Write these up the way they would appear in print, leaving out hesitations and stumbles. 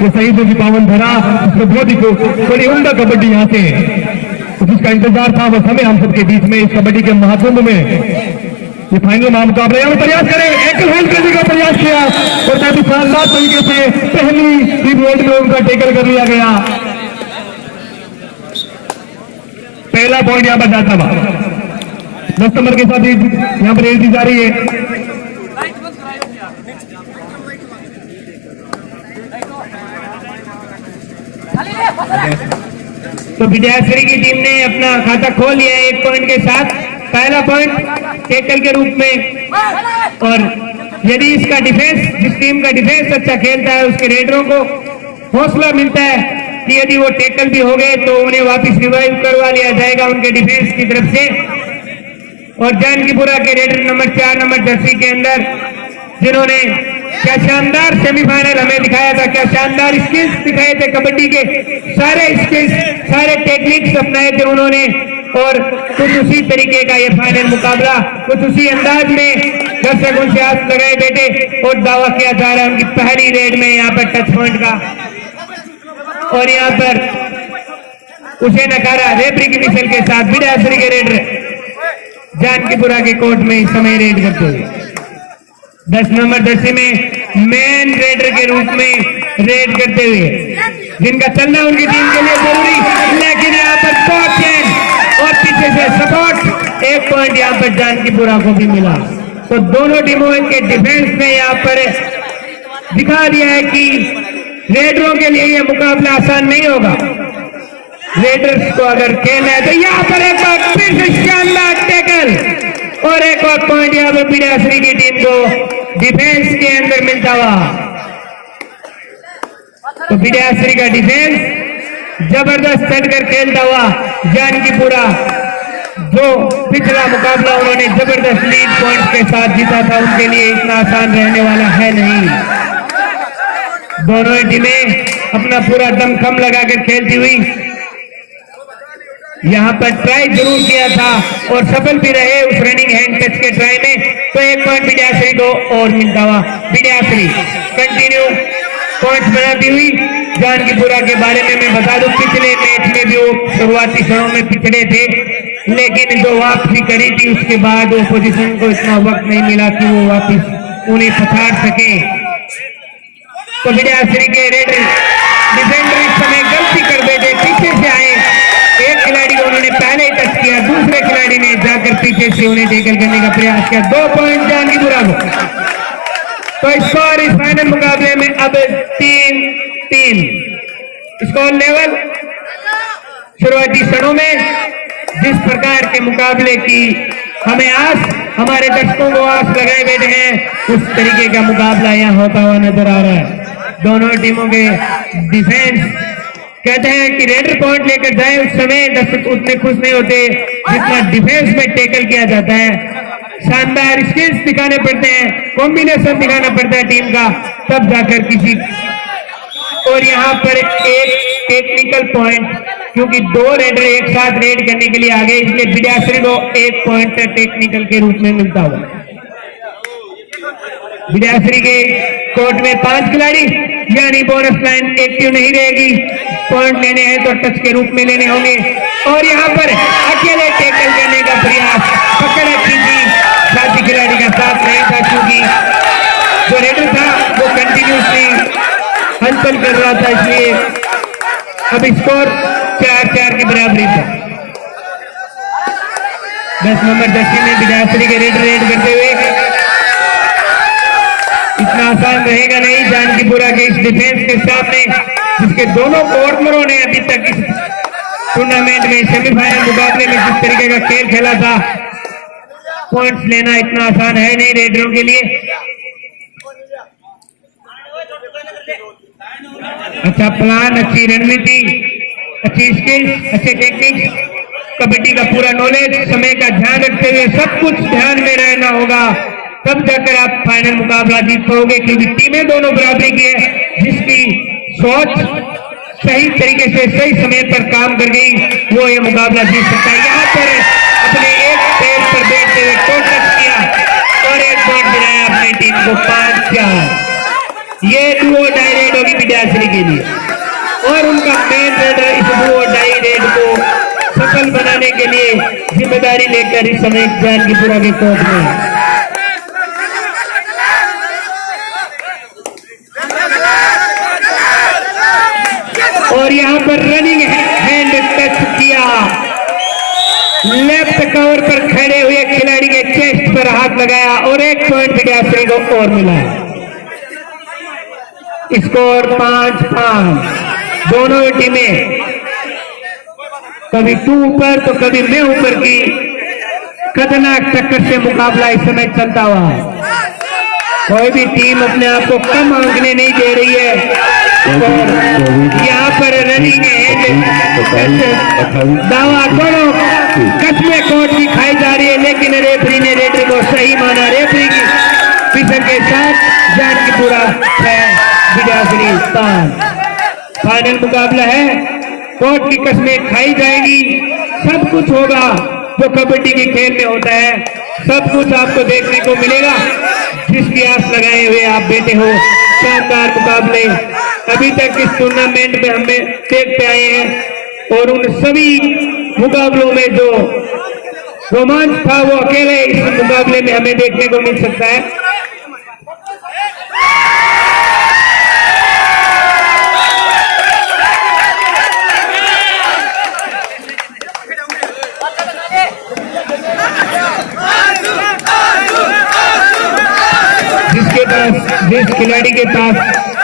वो शहीदों की पावन धरा, उसमें बहुत ही थोड़ी उम्दा कबड्डी यहाँ से जिसका इंतजार था वो समय हम सबके बीच में इस कबड्डी के महाकुंभ में ये फाइनल मुकाबला यहाँ प्रयास करें, एकल होल्ड करने का प्रयास किया और काफी शानदार तरीके से पहली टीम रोड में उनका टेकल कर लिया गया। पहला पॉइंट यहाँ पर जाता हुआ 10 नंबर के साथ यहाँ पर एंट्री जा रही है। तो विद्याश्री की टीम ने अपना खाता खोल लिया है 1 पॉइंट के साथ, पहला पॉइंट टेकल के रूप में। और यदि इसका डिफेंस, जिस टीम का डिफेंस अच्छा खेलता है उसके रेडरों को हौसला मिलता है कि यदि वो टेकल भी हो गए तो उन्हें वापस रिवाइव करवा लिया जाएगा उनके डिफेंस की तरफ से। और जानकीपुरा के रेडर नंबर 4 नंबर जर्सी के अंदर जिन्होंने क्या शानदार सेमीफाइनल हमें दिखाया था, क्या शानदार स्किल्स दिखाए थे, कबड्डी के सारे स्किल्स, सारे टेक्निक्स अपनाए थे उन्होंने। और कुछ उसी तरीके का ये फाइनल मुकाबला, कुछ उसी अंदाज में दर्शक उनसे आस लगाए बैठे और दावा किया जा रहा है उनकी पहली रेड में यहाँ पर टच पॉइंट का। और यहाँ पर उसे नकारा रेफरी की मिसल के साथ विद्याश्री के रेडर जानकीपुरा के कोर्ट में इस समय रेड करते हुए 10 नंबर जर्सी में मेन रेडर के रूप में रेड करते हुए जिनका चलना उनकी टीम के लिए जरूरी, लेकिन यहाँ पर बहुत चैन और पीछे से सपोर्ट 1 पॉइंट यहाँ पर जानकीपुरा को भी मिला। तो दोनों टीमों के डिफेंस ने यहाँ पर दिखा दिया है कि रेडरों के लिए यह मुकाबला आसान नहीं होगा। रेडर्स को अगर खेलना है तो यहाँ पर एक बार फिर से शानदार टैकल और एक और पॉइंट यहाँ पर विद्याश्री की टीम को डिफेंस के अंदर मिलता हुआ। तो विद्याश्री का डिफेंस जबरदस्त चढ़कर खेलता हुआ जानकीपुरा जो पिछला मुकाबला उन्होंने जबरदस्त लीड पॉइंट के साथ जीता था, उनके लिए इतना आसान रहने वाला है नहीं। दोनों ही टीमें अपना पूरा दमखम लगाकर खेलती हुई यहाँ पर ट्राई जरूर किया था और सफल भी रहे उस रनिंग हैंड टच के ट्राई में। तो 1 पॉइंट विद्याश्री को और मिलता हुआ। विद्याश्री कंटिन्यू पॉइंट्स बनाती हुई। जानकीपुरा के बारे में मैं बता दूं, पिछले मैच में भी वो शुरुआती क्षणों में पिछड़े थे, लेकिन जो वापसी करी थी उसके बाद ओपोजिशन को इतना वक्त नहीं मिला कि वो वापस उन्हें पछाड़ सके। तो विद्याश्री के रेडर डिफेंडर इस समय गलती कर बैठे, पीछे से आए, एक खिलाड़ी को उन्होंने पहले ही टच किया, दूसरे खिलाड़ी ने जाकर पीछे से उन्हें टैकल करने का प्रयास किया। 2 पॉइंट जानकीपुरा को। तो स्कोर इस फाइनल मुकाबले में अब 3-3 स्कोर लेवल। शुरुआती क्षणों में जिस प्रकार के मुकाबले की हमें आस, हमारे दर्शकों को आस लगाए बैठे हैं, उस तरीके का मुकाबला यहाँ होता हुआ नजर आ रहा है। दोनों टीमों के डिफेंस कहते हैं कि रेडर पॉइंट लेकर जाए उस समय दर्शक उतने खुश नहीं होते जितना डिफेंस में टैकल किया जाता है। शानदार स्किल्स दिखाने पड़ते हैं, कॉम्बिनेशन दिखाना पड़ता है टीम का, तब जाकर किसी। और यहाँ पर एक टेक्निकल पॉइंट, क्योंकि 2 रेडर एक साथ रेड करने के लिए आ गए, इसलिए विद्याश्री को 1 पॉइंट टेक्निकल के रूप में मिलता हुआ। विद्याश्री के कोर्ट में 5 खिलाड़ी, यानी बोनस लाइन एक्टिव नहीं रहेगी। पॉइंट लेने हैं तो टच के रूप में लेने होंगे। और यहाँ पर अकेले टैकल करने का प्रयास, पकड़ अच्छी थी, साथी खिलाड़ी का साथ नहीं था, क्योंकि जो रेडर था वो कंटिन्यूसली हलचल कर रहा था, इसलिए अब स्कोर 4-4 की बराबरी था। 10 नंबर जर्सी में विद्याश्री के रेड करते हुए इतना आसान रहेगा नहीं जानकीपुरा के इस डिफेंस के सामने, जिसके दोनों कॉर्नरों ने अभी तक इस टूर्नामेंट में सेमीफाइनल मुकाबले में जिस तरीके का खेल खेला था, पॉइंट्स लेना इतना आसान है नहीं रेडरों के लिए। अच्छा प्लान, अच्छी रणनीति, अच्छी स्किल्स, अच्छे टेक्निक्स, कबड्डी का पूरा नॉलेज, समय का ध्यान रखते हुए सब कुछ ध्यान में रहना होगा, तब जाकर आप फाइनल मुकाबला जीत पाओगे। क्योंकि टीमें दोनों बराबरी की है, जिसकी सोच सही तरीके से सही समय पर काम कर गई वो ये मुकाबला जीत सकता है। यहाँ पर अपने एक पैर पर बैठते हुए टच किया और 1 पॉइंट दिलाया अपनी टीम को 5-4। ये डुओ डायरेक्ट होगी विद्याश्री के लिए, और उनका मेन रेडर इस डू और डाई रेड को सफल बनाने के लिए जिम्मेदारी लेकर इस समय जानकीपुरा के कोर्ट में। और यहां पर रनिंग हैंड टच किया, लेफ्ट कवर पर खड़े हुए खिलाड़ी के चेस्ट पर हाथ लगाया और 1 पॉइंट विद्याश्री को और मिला। स्कोर 5-5। दोनों टीमें कभी तू ऊपर तो कभी मैं ऊपर की खतरनाक टक्कर से मुकाबला इस समय चलता हुआ। कोई भी टीम अपने आप को कम आंकने नहीं दे रही है। यहाँ पर रनिंग दावा दोनों कस्में कोर्ट की खाई जा रही है, लेकिन रेफरी ने रेडर को सही माना। रेफरी की पिछड़ के साथ जानकीपुरा 6 विद्याश्री 5। फाइनल मुकाबला है, कोर्ट की कस्में खाई जाएगी। सब कुछ होगा जो कबड्डी के खेल में होता है, सब कुछ आपको देखने को मिलेगा। जिसकी आस लगाए हुए आप बैठे हो, शानदार मुकाबले अभी तक इस टूर्नामेंट में हमें देखते आए हैं, और उन सभी मुकाबलों में जो रोमांच था वो अकेले इस मुकाबले में हमें देखने को मिल सकता है। जिस खिलाड़ी के पास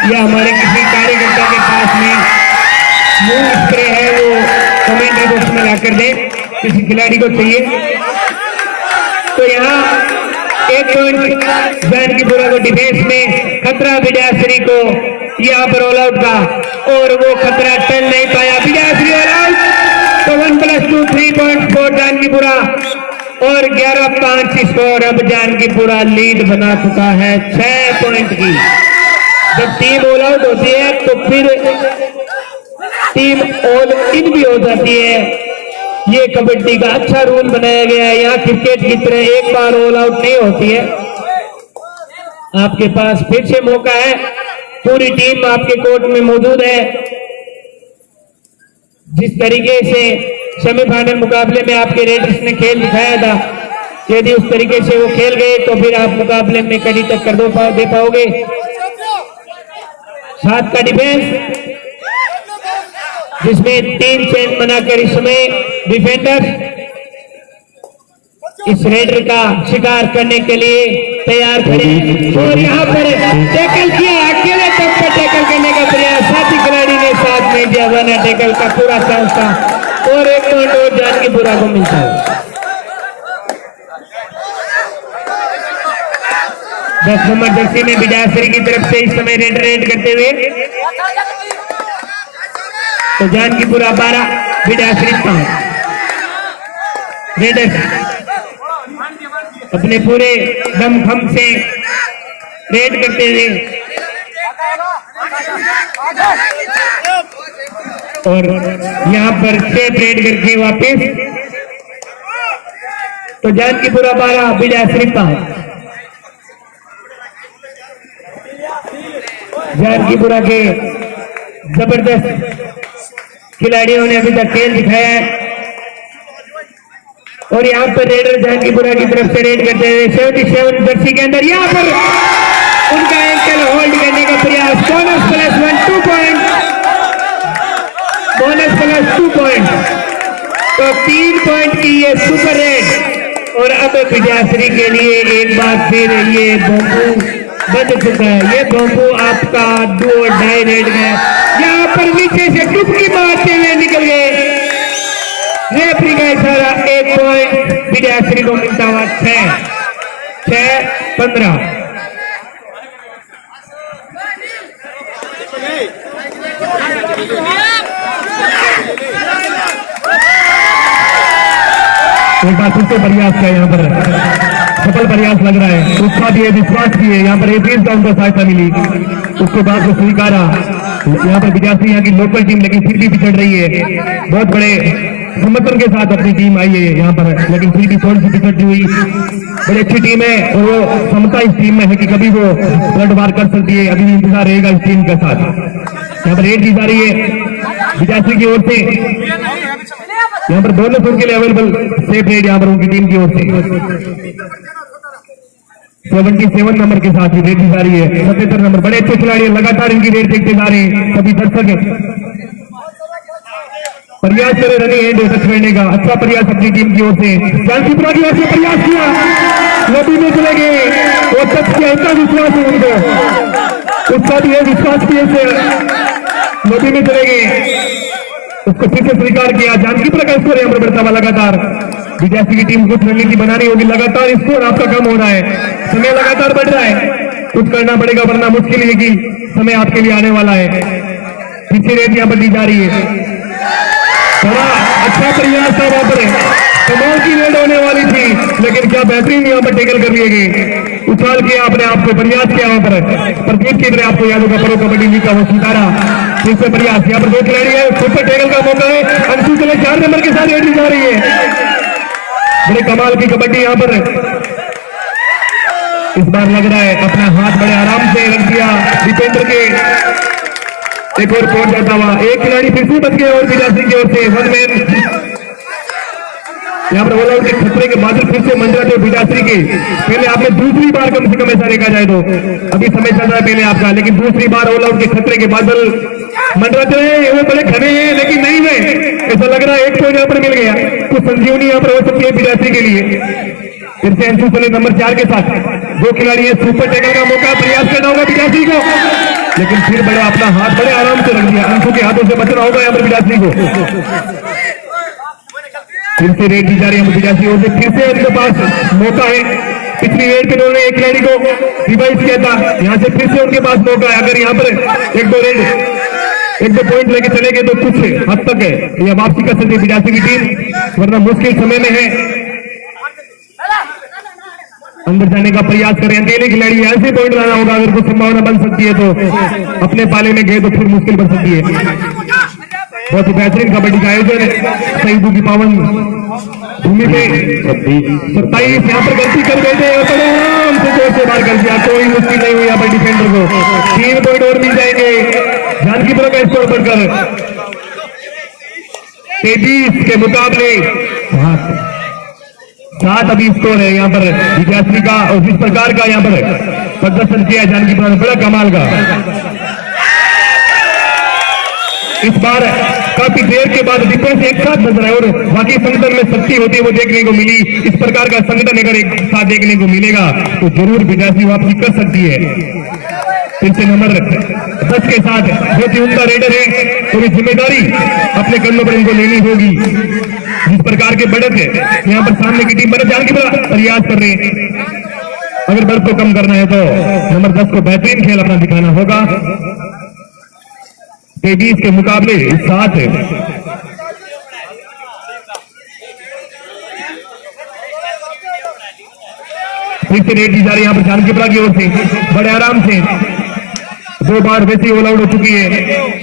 या हमारे किसी कार्यकर्ता के पास में मूव स्प्रे है वो कमेंट्री बॉक्स में लाकर दे, किसी खिलाड़ी को चाहिए तो। यहाँ 1 पॉइंट जानकीपुरा को डिफेंस में, खतरा विद्याश्री को यहाँ पर ऑल आउट का, और वो खतरा टल नहीं पाया। विद्याश्री ऑल आउट, तो 1+2 3 पॉइंट फॉर जानकीपुरा और 11-5 स्कोर। अब जानकीपुरा लीड बना चुका है 6 पॉइंट की। जब टीम ऑल आउट होती है तो फिर टीम ऑल इन भी हो जाती है। ये कबड्डी का अच्छा रूल बनाया गया है। यहाँ क्रिकेट की तरह एक बार ऑल आउट नहीं होती है, आपके पास फिर से मौका है। पूरी टीम आपके कोर्ट में मौजूद है। जिस तरीके से सेमीफाइनल मुकाबले में आपके रेडर्स ने खेल दिखाया था, यदि उस तरीके से वो खेल गए तो फिर आप मुकाबले में कड़ी टक्कर दे पाओगे। 7 का डिफेंस, जिसमें 3 चेंज बनाकर इस समय डिफेंडर्स इस रेडर का शिकार करने के लिए तैयार खड़े, और यहाँ पर टैकल किया, अकेले तक पर टैकल करने का प्रयास, साथी खिलाड़ी ने साथ में दिया। वरना टैकल का पूरा चांस था और 1 पॉइंट और जानकीपुरा को मिलता है। 10 नंबर जर्सी में विद्याश्री की तरफ से इस समय रेड करते हुए, तो जानकीपुरा 12 विद्याश्री 5। रेडर्स अपने पूरे दमखम से रेड करते हुए, और यहां पर 6 रेड करके वापस, तो जानकीपुरा 12 विद्याश्री 5। जानकीपुरा के जबरदस्त खिलाड़ियों ने अभी तक खेल दिखाया है, और यहाँ पर रेडर जानकीपुरा की तरफ से रेड करते हुए 77 जर्सी के अंदर यहाँ पर उनका एंकल होल्ड करने का प्रयास। बोनस +1 2 पॉइंट, बोनस +2 पॉइंट, तो 3 पॉइंट की ये सुपर रेड। और अब विद्याश्री के लिए एक बार फिर ये बम्बू बन चुका है। ये बम्बू आपका 2 और डाई रेड में यहाँ पर नीचे से डुबकी मारते हुए निकल गए। रेफरी का इशारा, 1 पॉइंट विद्याश्री को मिलता हुआ। 6-15। एक बार फिर से प्रयास किया, यहाँ पर सफल प्रयास लग रहा है। उत्साह दिए, विश्वास किए, यहाँ पर एपीएस का उनको सहायता मिली, उसके बाद वो स्वीकारा। यहाँ पर विद्यार्थी यहाँ की लोकल टीम लेकिन फिर भी पिछड़ रही है। बहुत बड़े समर्थन के साथ अपनी टीम आई है यहाँ पर, लेकिन फिर भी थोड़ी सी टिकट हुई। बड़ी अच्छी टीम है और वो समता इस टीम में है कि कभी वो फ्लड वार कर सकती है। अभी भी इंतजार रहेगा इस टीम के साथ। यहाँ पर रेड की जा रही है विजासी की ओर से। यहाँ पर बोनस उनके लिए अवेलेबल, सेफ रेड यहाँ पर उनकी टीम की ओर से। 77 नंबर के साथ ही रेड की जा रही है। 77 नंबर, बड़े अच्छे खिलाड़ी लगातार इनकी रेड देखते जा रहे हैं सभी दर्शक। प्रयास करे रनिंग एंड टच करने का, अच्छा प्रयास अपनी टीम की ओर से। जानकीपुरा की ओर से प्रयास किया, नदी में चले गए और टच किया। इतना विश्वास है उनको, उसका भी है विश्वास किए से नदी में चले गए, उसको फिर से स्वीकार किया। जानकीपुरा का स्कोर यहाँ पर बढ़ता हुआ लगातार। विजासी की टीम कुछ रणनीति बनानी होगी, लगातार स्कोर आपका कम हो रहा है, समय लगातार बढ़ रहा है, कुछ करना पड़ेगा वरना मुश्किल है कि समय आपके लिए आने वाला है। पीछे रेट यहाँ पर दी जा रही है, बड़ा अच्छा प्रयास था वहां पर, कमाल की रेड होने वाली थी, लेकिन क्या बेहतरीन यहाँ पर टेकल कर लिए गए। उछाल किया अपने आप को, प्रयास किया वहां पर। प्रदीप की तरह आपको याद होगा प्रो कबड्डी लीग का वो सितारा, फिर से प्रयास। यहाँ पर दो खिलाड़ी है, सुपर टेकल का मौका है। अंशु चले 4 नंबर के साथ रेड दी जा रही है। बड़े कमाल की कबड्डी यहाँ पर इस बार लग रहा है। अपना हाथ बड़े आराम से रख दिया दीपेंद्र के, एक और पहुंच जाता हुआ। एक खिलाड़ी फिर से बच गए और विजासी की ओर से वन मैन यहाँ पर ऑल आउट के खतरे के बादल फिर से मंडरा थे विजासी के। पहले आपने दूसरी बार कम से कम ऐसा देखा जाए तो, अभी समय चल रहा है पहले आपका, लेकिन दूसरी बार ऑल आउट के खतरे के बादल मंडराते हैं। वो बड़े घने हैं लेकिन नहीं में ऐसा लग रहा है एक पॉइंट यहाँ पर मिल गया, कुछ संजीवनी यहाँ पर हो सकती है विजासी के लिए। फिर से अंशु चले नंबर 4 के साथ, दो खिलाड़ी है, सुपर टेकल का मौका, प्रयास करना होगा विजासी को, लेकिन फिर बड़े अपना हाथ बड़े आराम से रख दिया। अंशु के हाथों से बचना होगा यहाँ पर विजासी को। फिर से रेड दी जा रही है विजासी ओर से, फिर से उनके पास मौका है। पिछली रेड पे उन्होंने एक खिलाड़ी को रिवाइज किया था, यहाँ से फिर से उनके पास मौका है। अगर यहाँ पर एक दो पॉइंट लेके चले गए तो कुछ हद तक है यह वापसी कर सकती है विजासी की टीम, वरना मुश्किल समय में है। अंदर जाने का प्रयास करें, अकेले खिलाड़ी ऐसे पॉइंट लाना होगा, अगर कुछ संभावना बन सकती है तो। अपने पाले में गए तो फिर मुश्किल बन सकती है। बहुत ही बेहतरीन कबड्डी का आयोजन है शहीदों की पावन भूमि पे। 27 यहाँ पर गलती कर बैठे और बड़े आराम से जोर से बाहर कर दिया, कोई मुश्किल नहीं हुई यहाँ पर डिफेंडर को। 3 पॉइंट और मिल जाएंगे जानकीपुरा का स्कोर बढ़कर 23 के मुकाबले 7 अभी स्कोर है यहाँ पर विजासी का। और जिस प्रकार का यहाँ पर प्रदर्शन किया जानकीपुरा ने, बड़ा कमाल का। इस बार काफी देर के बाद डिफेंस एक साथ नजर आए और बाकी संगठन में शक्ति होती है वो देखने को मिली। इस प्रकार का संगठन अगर एक साथ देखने को मिलेगा तो जरूर विजासी वापसी कर सकती है। फिर से नंबर 10 के साथ बहुत ही उम्दा रेडर है, पूरी जिम्मेदारी अपने कंधों पर इनको लेनी होगी। जिस प्रकार के बढ़त है यहाँ पर सामने की टीम बढ़त जानकीपुरा प्रयास कर रहे हैं, अगर बढ़त को कम करना है तो नंबर 10 को बेहतरीन खेल अपना दिखाना होगा। 23 के मुकाबले 7 है। फिर से रेड दी जा रही है यहाँ पर जानकीपुरा की ओर से, बड़े आराम से। 2 बार वैसे ऑल आउट हो चुकी है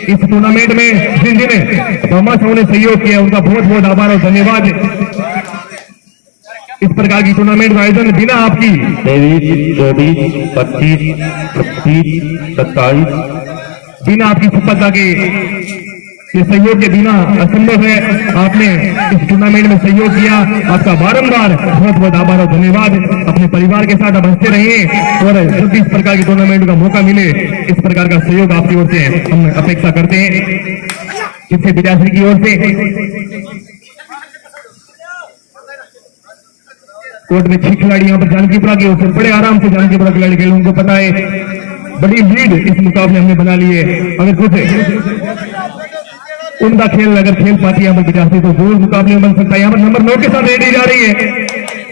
इस टूर्नामेंट में। जिन्होंने भामाशाह ने सहयोग किया उनका बहुत बहुत आभार और धन्यवाद। इस प्रकार की टूर्नामेंट का आयोजन बिना आपकी 23, 24, 25, 26, 27 बिना आपकी सफलता के, ये सहयोग के बिना असंभव है। आपने इस टूर्नामेंट में सहयोग किया, आपका बारंबार बहुत बहुत आभार और धन्यवाद। अपने परिवार के साथ आप हंसते रहिए और जब भी इस प्रकार की टूर्नामेंट का मौका मिले इस प्रकार का सहयोग आपकी ओर से हम अपेक्षा करते हैं। इससे विजासी की ओर से कोर्ट में 6 खिलाड़ी यहाँ पर जानकीपुरा की ओर से बड़े आराम से जानकीपुरा खिलाड़ी खेल, उनको पता है बड़ी लीड इस मुकाबले हमने बना ली है। अगर कुछ उनका खेल अगर खेल पाती है यहाँ पर विजासी तो जरूर मुकाबले में बन सकता है। यहाँ पर नंबर 9 के साथ रेडी जा रही है,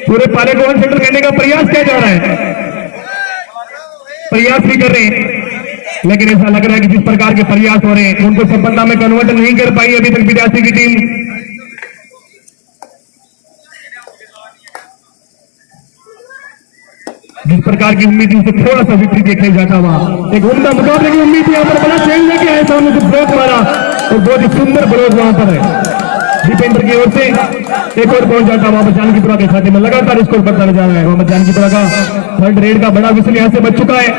पूरे पाले को वन सेंटर करने का प्रयास किया जा रहा है, प्रयास भी कर रहे हैं, लेकिन ऐसा लग रहा है कि जिस प्रकार के प्रयास हो रहे हैं उनको सफलता में कन्वर्ट नहीं कर पाई अभी तक विजासी की टीम। जिस प्रकार की उम्मीद से थोड़ा सा विपरीत देखने जाता हुआ एक उम्दा मुकाबले की उम्मीद यहाँ पर बड़ा चेंज लेके आए, सामने से ब्लॉक मारा और बहुत ही सुंदर ब्लॉक वहां पर है। डिफेंडर की ओर से एक और पहुंच जाता मोहम्मद जानकीपुरा के खाते में, लगातार स्कोर बढ़ता जा रहा है। मोहम्मद जानकीपुरा का थर्ड रेड का बड़ा विसल यहां से बच चुका है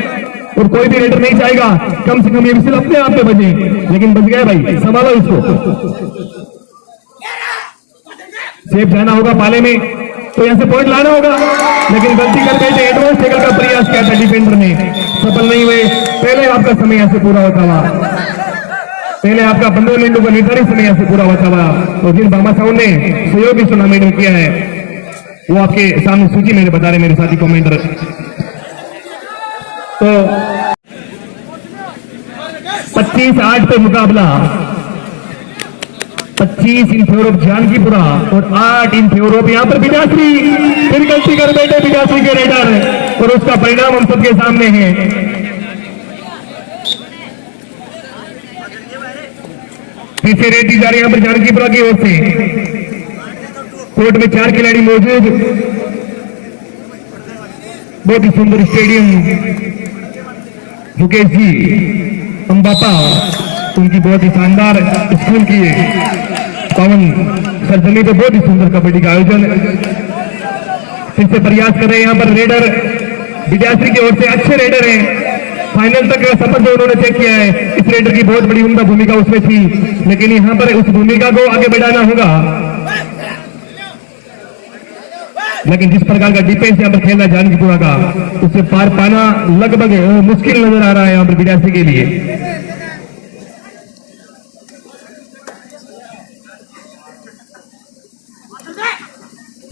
और कोई भी रेडर नहीं चाहेगा कम से कम ये विसल अपने आप पे बजे, लेकिन बच गया भाई, संभालो इसको। सेफ जाना होगा पाले में तो यहां से पॉइंट लाना होगा, लेकिन गलती कर गए थे। एडवांस टेकल का प्रयास किया था डिफेंडर ने, सफल नहीं हुए। पहले आपका समय यहां से पूरा होता हुआ, पहले आपका 15 मिनटों का निर्धारित समय यहां से पूरा होता हुआ, और जिन बामा साउंड ने सहयोग इस टूर्नामेंट में किया है वो आपके सामने सूची में बता रहे मेरे साथी कमेंटर। तो 25-8 पे मुकाबला, 25 इन फेवर ऑफ जानकीपुरा और 8 इन फेवर ऑफ यहां पर बिजाश्री। फिर गलती कर बैठे बिजाश्री के रेडर और उसका परिणाम हम सबके सामने है। फिर से रेड दी जा रही है यहां पर जानकीपुरा की ओर से। कोर्ट में 4 खिलाड़ी मौजूद, बहुत ही सुंदर स्टेडियम। मुकेश जी अंबापा उनकी बहुत ही शानदार स्कूल की पावन सरजमी पे बहुत ही सुंदर कबड्डी का आयोजन फिर से प्रयास कर रहे हैं। यहाँ पर रेडर विद्याश्री की ओर से अच्छे रेडर हैं, फाइनल तक सफर जो उन्होंने तय किया है। इस रेडर की बहुत बड़ी उम्दा भूमिका उसमें थी, लेकिन यहाँ पर उस भूमिका को आगे बढ़ाना होगा। लेकिन जिस प्रकार का डिफेंस यहाँ पर खेलना जानकीपुरा का, उससे पार पाना लगभग मुश्किल नजर आ रहा है यहाँ पर विद्यार्थी के लिए।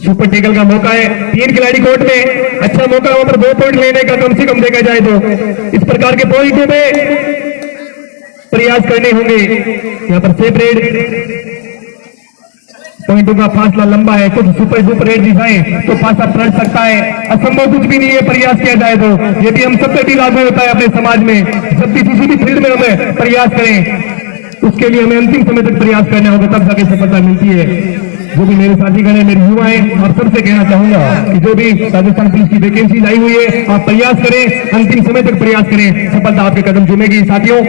सुपर टेकल का मौका है, 3 खिलाड़ी कोर्ट में, अच्छा मौका वहां पर 2 पॉइंट लेने का कम से कम देखा जाए तो। इस प्रकार के पॉइंटों में प्रयास करने होंगे। यहाँ पर सेफ रेड, पॉइंटों का फासला लंबा है, कुछ सुपर डुपर रेड दिखाएं तो फासला पलट सकता है। असंभव कुछ भी नहीं है प्रयास किया जाए तो। ये भी हम सब पे भी लागू होता है अपने समाज में। जब भी किसी भी फील्ड में हमें प्रयास करें उसके लिए हमें अंतिम समय तक प्रयास करना होगा, तब जाके सफलता मिलती है। जो भी मेरे साथी गण है, मेरे युवा हैं, आप सबसे कहना चाहूंगा कि जो भी राजस्थान पुलिस की वैकेंसी आई हुई है आप प्रयास करें, अंतिम समय तक प्रयास करें, सफलता आपके कदम चूमेगी। साथियों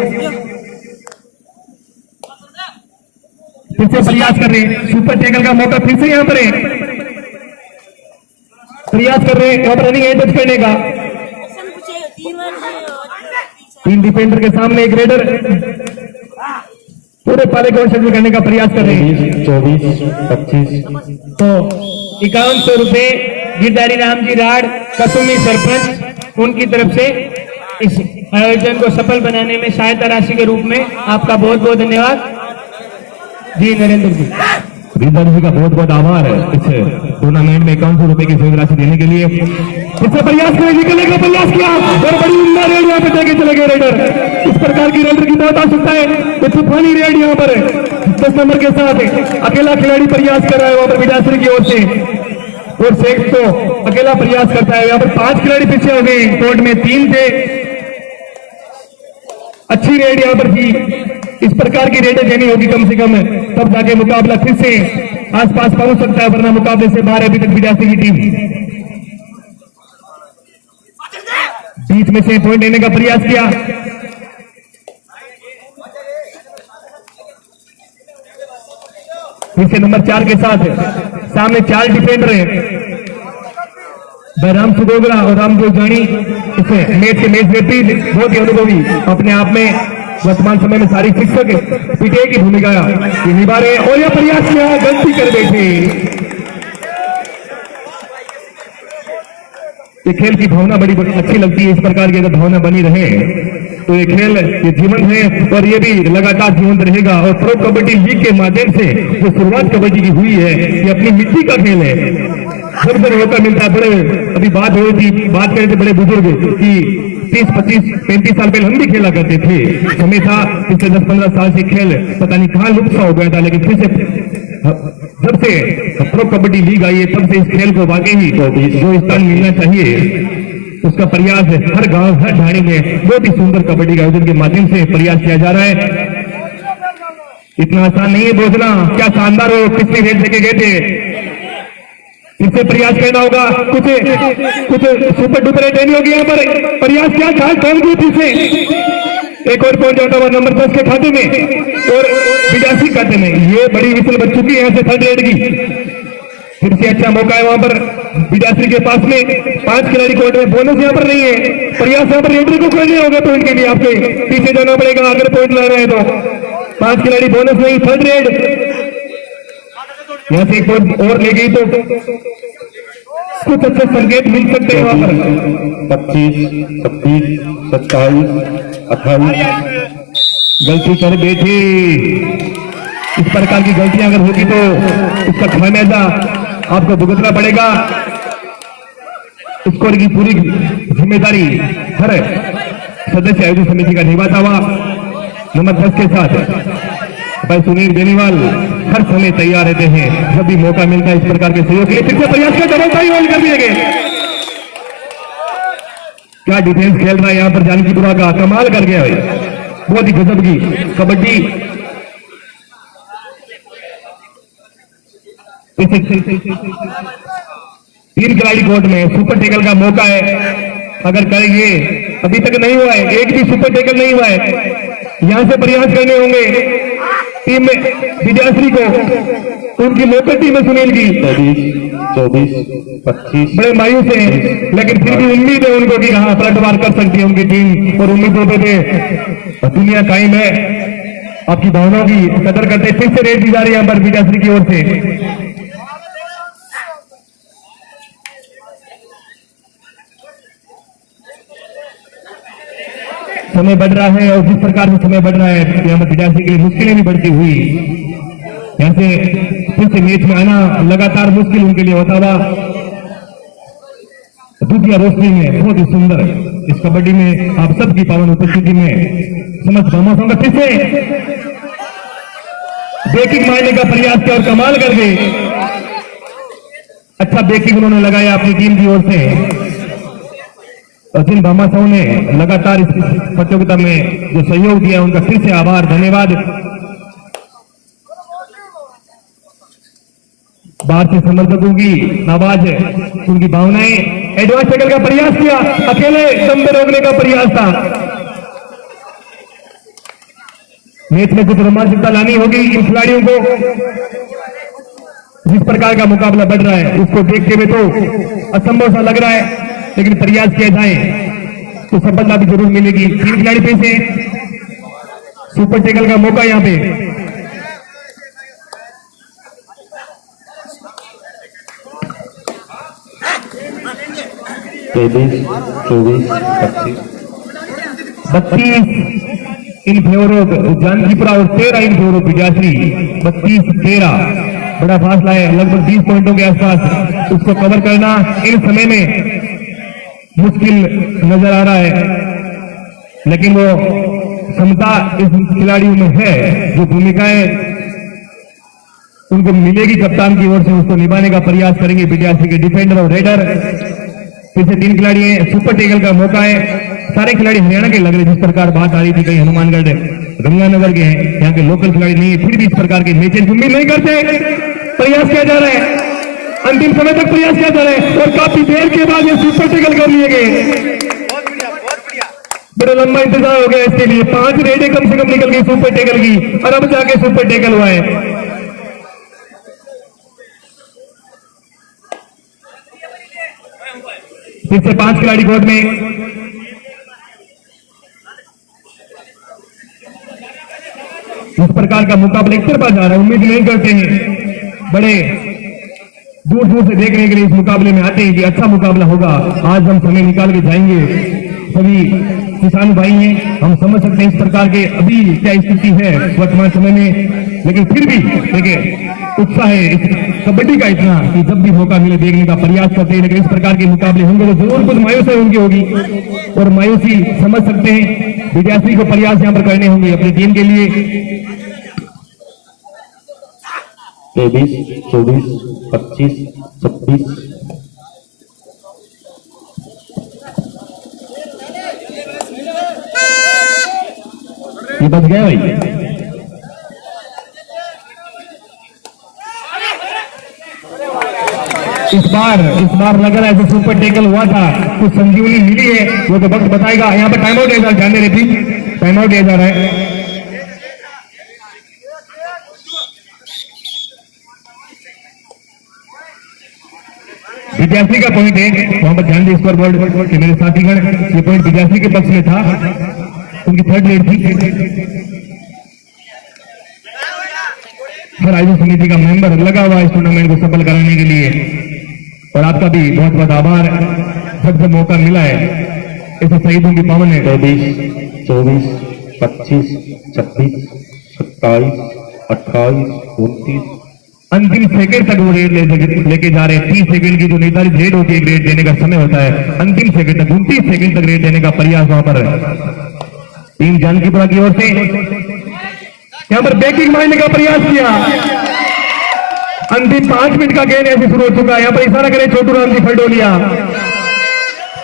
फिर से प्रयास कर रहे हैं, सुपर टैकल का मौका फिर से यहाँ पर है, प्रयास कर रहे हैं यहाँ पर रनिंग एज टच करने का। 3 डिफेंडर के सामने एक रेडर पूरे पाले को शेड्यूल करने का प्रयास कर रहे हैं। 24, 25 तो 5100 रुपए गिरधारी राम जी राड कसुमी सरपंच उनकी तरफ से इस आयोजन को सफल बनाने में सहायता राशि के रूप में आपका बहुत बहुत धन्यवाद जी। नरेंद्र जी, गिरधारी जी का बहुत बहुत आभार है इस टूर्नामेंट में 5100 रुपए की सहयोग राशि देने के लिए। इससे प्रयास करें, निकलने का प्रयास किया और बड़ी उम्दा रेड यहाँ पे देके चले गए रेडर। इस प्रकार की रेडर की बहुत आवश्यकता है। तो तूफानी रेड यहाँ पर 10 नंबर के साथ अकेला खिलाड़ी प्रयास कर रहा है वहां पर विद्याश्री की ओर से, और शेख तो अकेला प्रयास करता है। यहाँ पर 5 खिलाड़ी पीछे हो गए, कोर्ट में 3 थे। अच्छी रेड यहाँ पर थी, इस प्रकार की रेडें देनी होगी कम से कम, तब जाके मुकाबला फिर से आसपास पहुंच सकता है, वरना मुकाबले से बाहर अभी तक विद्यार्थी की टीम। बीच में से पॉइंट लेने का प्रयास किया, फिर से नंबर 4 के साथ सामने 4 डिफेंडर हैं, बलराम सुगोगरा और रामदेव जानी। इसे मैच के मैच व्यक्ति बहुत ही अनुभवी, अपने आप में वर्तमान समय में सारी शिक्षक पीटीए की भूमिका निभा रहे हैं। और यह प्रयास किया, गलती कर बैठे। ये खेल की भावना बड़ी अच्छी लगती है, इस प्रकार की अगर भावना बनी रहे तो ये खेल ये जीवन है और ये भी लगातार जीवंत रहेगा। और प्रो कबड्डी लीग के माध्यम से जो शुरुआत कबड्डी की हुई है, ये अपनी मिट्टी का खेल है। जब जब मौका मिलता है, बड़े अभी बात हो रही थी, बात कर रहे थे बड़े बुजुर्ग कि 30, 25, 35 साल पहले हम भी खेला करते थे। समय था पिछले 10-15 साल से खेल पता नहीं कहाँ लुप्त सा हो गया था, लेकिन फिर से जब से प्रो कबड्डी लीग आई है तब से इस खेल को वाकई ही जो स्थान मिलना चाहिए उसका प्रयास हर गांव हर ढाणी में बहुत ही सुंदर कबड्डी के आयोजन के माध्यम से प्रयास किया जा रहा है। इतना आसान नहीं है बोझना, क्या शानदार हो पिछली रेट लेके गए थे। इससे प्रयास करना होगा, कुछ सुपर डुपर देनी होगी यहाँ पर। प्रयास क्या था कौन की पीछे एक और पहुंच जाता हुआ नंबर 10 के खाते में और 82 खाते में। ये बड़ी विसल बच चुकी है यहाँ से थर्ड रेड की। फिर से अच्छा मौका है वहां पर 82 के पास में। 5 खिलाड़ी कोर्ट में, बोनस यहाँ पर नहीं है। प्रयास यहाँ पर रेडरी को करने होगा पॉइंट के लिए, आपके पीछे जाना पड़ेगा अगर पॉइंट ला रहे हैं तो। 5 खिलाड़ी बोनस नहीं, थर्ड रेड। यहाँ से एक पॉइंट और ले गई तो कुछ अच्छे संकेत मिल सकते हैं वहां पर। 25, 26, 27, 28। गलती कर बैठी। इस प्रकार की गलतियां अगर होगी तो उसका खामियाजा आपको भुगतना पड़ेगा। स्कोर की पूरी जिम्मेदारी हर सदस्य आयोजन समिति का निभाता हुआ नंबर 10 के साथ भाई सुनील बेनीवाल हर समय तैयार रहते हैं जब भी मौका मिलता है इस प्रकार के सहयोग के लिए। फिर से प्रयास कर डबल टाई होल्ड कर दिए गए। क्या डिफेंस खेल रहा है यहाँ पर जानकीपुरा का, कमाल कर गया भाई, बहुत ही गजब की कबड्डी। तीन खिलाड़ी कोर्ट में, सुपर टेकल का मौका है अगर करेंगे। अभी तक नहीं हुआ है, एक भी सुपर टेकल नहीं हुआ है। यहां से प्रयास करने होंगे टीम में विद्याश्री को, उनकी लोकल टीम है सुनील की। 23, 24, 25। बड़े मायूस हैं लेकिन फिर भी उम्मीद है उनको कि हाँ पलटवार कर सकती है उनकी टीम, और उम्मीदों पे दुनिया कायम है। आपकी भावनाओं की कदर करते फिर से रेड दी जा रही है यहाँ पर विद्याश्री की ओर से। समय बढ़ रहा है और जिस प्रकार से समय बढ़ रहा है यहाँ पर विद्यार्थी के लिए मुश्किलें भी बढ़ती हुई। यहाँ से फिर से मैच में आना लगातार मुश्किल उनके लिए होता हुआ। दूसरी रोशनी में बहुत ही सुंदर इस कबड्डी में आप सबकी पावन उपस्थिति में समस्त भामाओं का फिर से बेकिंग मारने का प्रयास किया और कमाल कर गए। अच्छा बेकिंग उन्होंने लगाया अपनी टीम की ओर से। और जिन भामाशाहों ने लगातार इस प्रतियोगिता में जो सहयोग दिया उनका फिर से आभार, धन्यवाद। बाहर से समर्थकों की आवाज, उनकी भावनाएं। एडवांस टैकल का प्रयास किया, अकेले दम पे रोकने का प्रयास था। मैच में कुछ रोमांचकता लानी होगी इन खिलाड़ियों को। जिस प्रकार का मुकाबला बढ़ रहा है उसको देखते हुए तो असंभव सा लग रहा है, लेकिन प्रयास किया जाए तो सफलता भी जरूर मिलेगी। 3 खिलाड़ी पे से सुपर टेकल का मौका यहाँ पे। तेईस, 24, 25। 32 इन फेवर ऑफ जानकीपुरा और 13 इन फेवर ऑफ विद्याश्री। 32-13 बड़ा फासला है, लगभग 20 पॉइंटों के आसपास। उसको कवर करना इन समय में मुश्किल नजर आ रहा है, लेकिन वो क्षमता इस खिलाड़ियों में है। जो भूमिकाएं उनको मिलेगी कप्तान की ओर से उसको निभाने का प्रयास करेंगे विद्यार्थी के डिफेंडर और रेडर। फिर से 3 खिलाड़ी हैं, सुपर टेकल का मौका है। सारे खिलाड़ी हरियाणा के लग रहे, जिस प्रकार बात आ रही थी कहीं हनुमानगढ़ गंगानगर के हैं, यहाँ के लोकल खिलाड़ी नहीं है, फिर भी इस प्रकार के मैचेस उम्मीद नहीं करते। प्रयास किया जा रहा है, अंतिम समय तक प्रयास किया जा रहा है और काफी देर के बाद ये सुपर टेकल कर लिए गए। बड़ा लंबा इंतजार हो गया इसके लिए। 5 रेडे कम से कम निकल गई सुपर टेकल की और अब जाके सुपर टेकल हुआ है। फिर से 5 खिलाड़ी कोर्ट में। इस प्रकार का मुकाबला एक तरफा जा रहा है, उम्मीद नहीं करते हैं। बड़े दूर दूर से देखने के लिए इस मुकाबले में आते हैं कि अच्छा मुकाबला होगा। आज हम समय निकाल के जाएंगे। सभी किसान भाई हैं, हम समझ सकते हैं इस प्रकार के अभी क्या स्थिति है वर्तमान समय में, लेकिन फिर भी देखिए उत्साह है इस कबड्डी का इतना कि जब भी मौका मिले देखने का प्रयास करते हैं। लेकिन इस प्रकार के मुकाबले होंगे तो जरूर कुछ मायूसी उनकी होगी और मायूसी समझ सकते हैं। विद्यार्थी को प्रयास यहाँ पर करने होंगे अपनी टीम के लिए। 23, 24, 25, 26। ये बच गया भाई। इस बार लग रहा है जो सुपर टेकल हुआ था कुछ संजीवनी मिली है, वो तो वक्त बताएगा। यहाँ पर टाइम आउट है, ध्यान दे रही थी। टाइम आउट दिया जा रहा है। विद्यार्थी का पॉइंट है, वहां पर ध्यान दें स्कोर बोर्ड कि मेरे साथीगण, ये पॉइंट विद्यार्थी के पक्ष में था, उनकी थर्ड रेड थी। हर आयोजन समिति का मेंबर लगा हुआ इस टूर्नामेंट को सफल कराने के लिए, और आपका भी बहुत बहुत आभार। जब मौका मिला है ऐसे शहीदों की पावन है। 23, 24, 25, 26, 27, 28, 29। अंतिम सेकंड तक वो रेड लेके जा रहे हैं। 30 सेकंड की जो निर्धारित रेड होती है, रेड देने का समय होता है, अंतिम सेकंड तक 29 सेकंड तक रेड देने का प्रयास वहां पर टीम जानकीपुरा की ओर से यहां पर बैकिंग मारने का प्रयास किया। अंतिम 5 मिनट का गेम ऐसे शुरू हो चुका है। यहां पर इशारा करें छोटू राम जी फलडोलिया,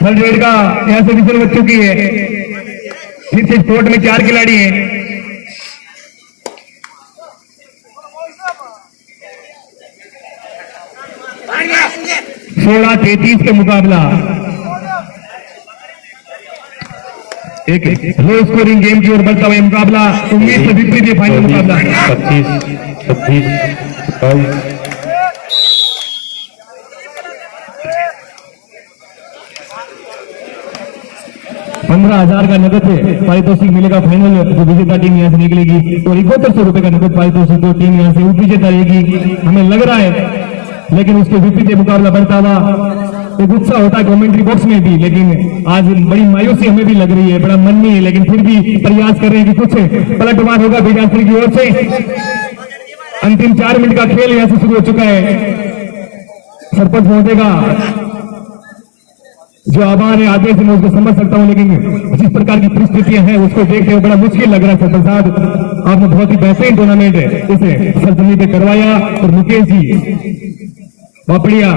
थर्ड रेड का यहां से विजन बच चुकी है। फिर से स्पोर्ट में 4 खिलाड़ी हैं। सोलह 33 का मुकाबला, एक लो स्कोरिंग गेम की ओर बढ़ता हुआ मुकाबला। उम्मीद से विपरीत ये फाइनल मुकाबला। 25, 26, 27। 15,000 का नगद पारितोषिक मिलेगा। फाइनल जो विजेता टीम यहाँ से निकलेगी, और 7100 रुपए का नगद पारितोषिक जो टीम यहाँ से उप विजेता रहेगी, हमें लग रहा है। लेकिन उसके विपरीत मुकाबला बढ़ता हुआ एक उत्साह होता है कमेंट्री बॉक्स में भी, लेकिन आज बड़ी मायूसी हमें भी लग रही है, बड़ा मन नहीं है, लेकिन फिर भी प्रयास कर रहे हैं कि कुछ पलटवार होगा विद्यार्थी की ओर से। अंतिम 4 मिनट का खेल यहां से शुरू हो चुका है। सरपंच महोदय का जो आभार है आदेश मैं उसको समझ सकता हूं, लेकिन जिस प्रकार की परिस्थितियां हैं उसको देखते हुए बड़ा मुश्किल लग रहा है। सरपंच साहब, आपने बहुत ही बेहतरीन टूर्नामेंट है इसे सरजमी पे करवाया, और मुकेश जी बापड़िया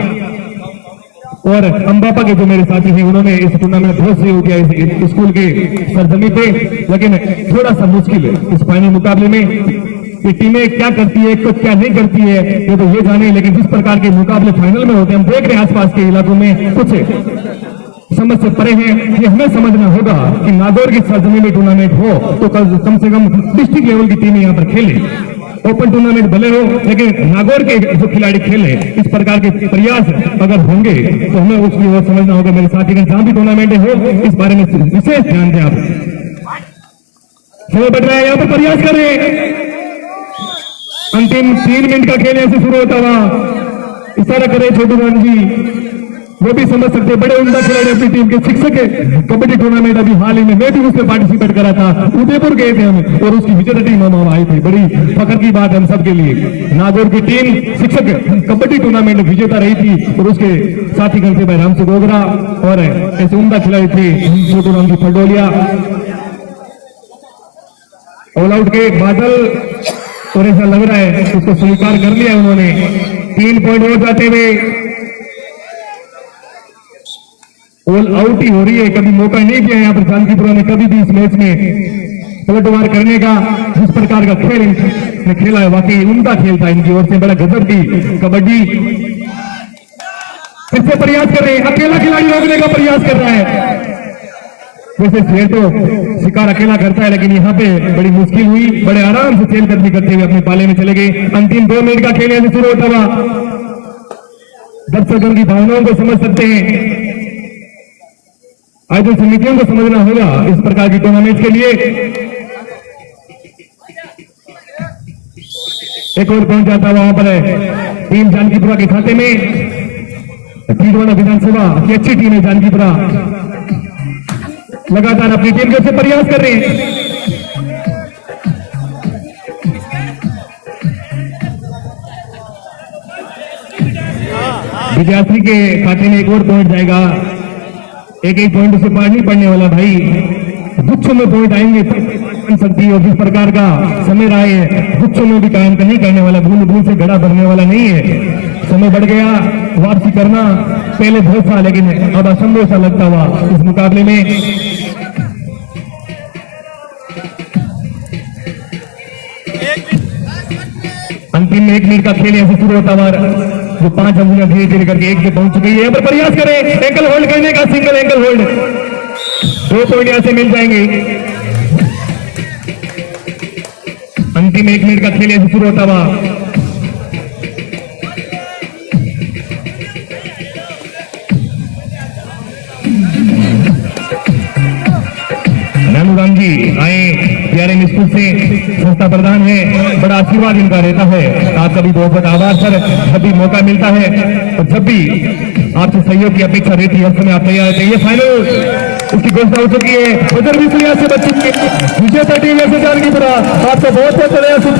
और अंबापा के जो मेरे साथी हैं, उन्होंने इस टूर्नामेंट में बहुत सहयोग किया इस स्कूल के सरजमी पे। लेकिन थोड़ा सा मुश्किल है इस फाइनल मुकाबले में कि टीमें क्या करती है, कुछ क्या नहीं करती है, ये तो ये जाने। लेकिन जिस प्रकार के मुकाबले फाइनल में होते हैं, हम देख रहे हैं आसपास के इलाकों में कुछ समझ से परे हैं। ये हमें समझना होगा कि नागौर की सरजमी में टूर्नामेंट हो तो कम से कम डिस्ट्रिक्ट लेवल की टीमें यहाँ पर खेले। ओपन टूर्नामेंट भले हो, लेकिन नागौर के जो खिलाड़ी खेले, इस प्रकार के प्रयास अगर होंगे तो हमें उसकी ओर समझना होगा। मेरे साथी जहां भी टूर्नामेंट हो, इस बारे में विशेष ध्यान दें। आप समय बढ़ रहा है, यहाँ पर प्रयास करें। अंतिम 3 मिनट का खेल ऐसे शुरू होता हुआ, इशारा करें छोटू राम जी, वो भी समझ सकते। बड़े उम्दा खिलाड़ी अपनी टीम के शिक्षक है। कबड्डी टूर्नामेंट अभी हाल ही में मैं भी उसमें पार्टिसिपेट करा था, उदयपुर गए थे हम, और उसकी विजेता टीम हम आई थी। बड़ी फख्र की बात है हम सबके लिए। नागौर की टीम शिक्षक कबड्डी टूर्नामेंट में विजेता रही थी, और उसके साथी गण थे भाई राम गोगरा, और ऐसे उम्दा खिलाड़ी थे छोटू राम जी फलडोलिया। ऑल आउट के बादल, और ऐसा लग रहा है उसको स्वीकार कर लिया उन्होंने। 3 पॉइंट हो जाते हुए ऑल आउट ही हो रही है। कभी मौका नहीं दिया यहाँ पर जानकीपुरा ने कभी भी इस मैच में पलटवार करने का। जिस प्रकार का खेल इन्होंने खेला है, वाकई उम्दा खेल था इनकी ओर से, बड़ा गजब की कबड्डी। फिर से प्रयास कर रहे हैं, अकेला खिलाड़ी रोकने का प्रयास कर रहा है। वैसे शेर तो शिकार अकेला करता है, लेकिन यहाँ पे बड़ी मुश्किल हुई। बड़े आराम से चेलकदमी करते हुए अपने पाले में चले गए। अंतिम 2 मिनट का खेल ऐसे शुरू होता हुआ, दर्शकों की भावनाओं को समझ सकते हैं, आयोजन समितियों को समझना होगा इस प्रकार की टूर्नामेंट के लिए। एक और पहुंच जाता वहां पर है टीम जानकीपुरा के खाते में। भीलवाड़ा विधानसभा की अच्छी टीम है जानकीपुरा, लगातार अपनी टीम के प्रयास कर रहे हैं। विद्यार्थी के खाते में एक और पॉइंट जाएगा। एक पॉइंट उसे पार नहीं पड़ने वाला भाई, गुच्छों में पॉइंट आएंगे बन सकती है। और जिस प्रकार का समय रहा है, गुच्छों में भी कायम नहीं करने वाला, बूंद बूंद से घड़ा भरने वाला नहीं है। समय बढ़ गया, वापसी करना पहले बहुत था, लेकिन अब असंभव सा लगता हुआ इस मुकाबले में। अंतिम 1 मिनट का खेल ऐसे शुरू होता हुआ, जो 5 अंगुलियां धीरे धीरे करके 1 पे पहुंच चुकी है। यहाँ पर प्रयास करें एंकल होल्ड करने का, सिंगल एंकल होल्ड, 2 पॉइंट यहां से मिल जाएंगे। अंतिम 1 मिनट का खेल ऐसे शुरू होता हुआ। रानू जी आए PRM स्कूल से, संस्था प्रधान है, बड़ा आशीर्वाद इनका रहता है। आपका भी बहुत बहुत आभार सर। जब भी मौका मिलता है और जब भी आपसे सहयोग की अपेक्षा रहती है, उस समय आप तैयार रहते हैं। ये फाइनल उसकी घोषणा हो चुकी है। उधर भी से बच्चे विजेता टीम ऐसे जानकीपुरा, आपका बहुत बहुत धन्यवाद।